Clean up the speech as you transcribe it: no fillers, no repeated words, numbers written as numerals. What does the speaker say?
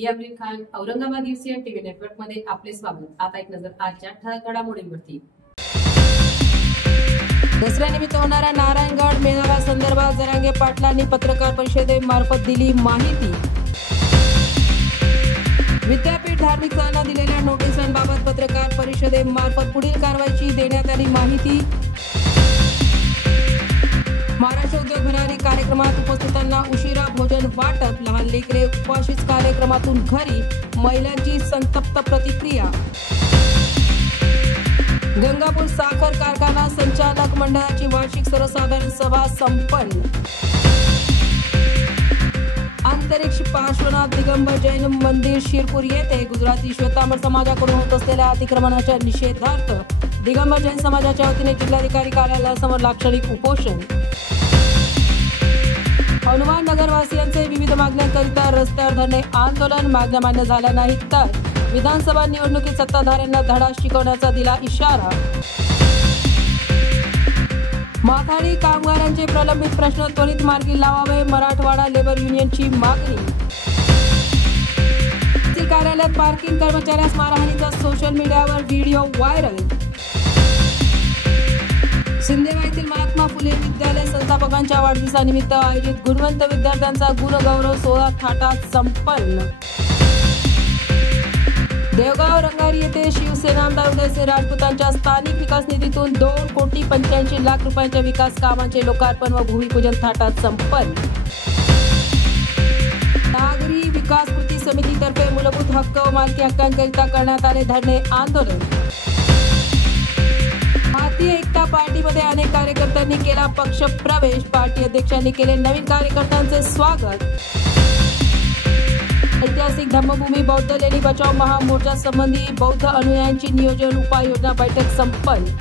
मी Abril Khan, Aurangabad UCN TV network मध्ये आपले स्वागत। आता एक नजर आजच्या ठळक घडामोडींवरती। दसऱ्यानिमित्त होणाऱ्या नारायणगड मेळाव्यासंदर्भात जरांगे पाटलांनी पत्रकार परिषदेमार्फत दिली माहिती। विद्यापीठ धार्मिक स्थळांना दिलेल्या नोटिसांबाबत पत्रकार परिषदेमार्फत पुढील कारवाईची देण्यात आली माहिती। महाराष्ट्र उद्योग भरारी कार्यक्रमात उपस्थितांना उशिरा भोजन वाटप, लहान लेकरे उपवासित कार्यक्रमातून घरी, महिलांची संतप्त प्रतिक्रिया। गंगापूर साखर कारखाना संचालक मंडळाची वार्षिक सर्वसाधारण सभा संपन्न। अंतरिक्ष पार्श्वनाथ दिगंबर जैन मंदिर शिरपूर येथे गुजराती श्वेतांबर समाजाकडून होत असलेल्या अतिक्रमणाच्या निषेधार्थ दिगंबर जैन समाजाच्या वतीने जिल्हाधिकारी कार्यालयासमोर लाक्षणिक उपोषण। हनुमान नगरवासियांचे विविध मागण्यांकरिता रस्त्यावर धरणे आंदोलन, मागण्या मान्य झाल्या नाहीत तर विधानसभा निवडणुकीत सत्ताधाऱ्यांना धडा शिकवण्याचा दिला इशारा। माथाडी कामगारांचे प्रलंबित प्रश्न त्वरित मार्गी लावावे, मराठवाडा लेबर युनियनची मागणी। कार्यालयात पार्किंग कर्मचाऱ्यास मारहाणीचा सोशल मीडियावर व्हिडिओ व्हायरल। सिंदेवाड येथील महात्मा फुले विद्यालय संस्थापकांच्या वाढदिवसानिमित्त आयोजित गुणवंत विद्यार्थ्यांचा गुणगौरव सोहळा थाटात संपन्न। देवगाव रंगारी येथे शिवसेना आमदार उदयसिंह राजपूतांच्या स्थानिक विकास निधीतून 2,85,00,000 रुपयांच्या विकास कामांचे लोकार्पण व भूमिपूजन थाटात संपन्न। नागरी विकास कृती समितीतर्फे मूलभूत हक्क व मालकी हक्कांकरिता करण्यात आले धरणे आंदोलन। भारतीय एकता पार्टीमध्ये अनेक कार्यकर्त्यांनी केला पक्ष प्रवेश, पार्टी अध्यक्षांनी केले नवीन कार्यकर्त्यांचे स्वागत। ऐतिहासिक धम्मभूमी बौद्ध लेणी बचाव महामोर्चा संबंधी बौद्ध अनुयायांची नियोजन उपाययोजना बैठक संपन्न।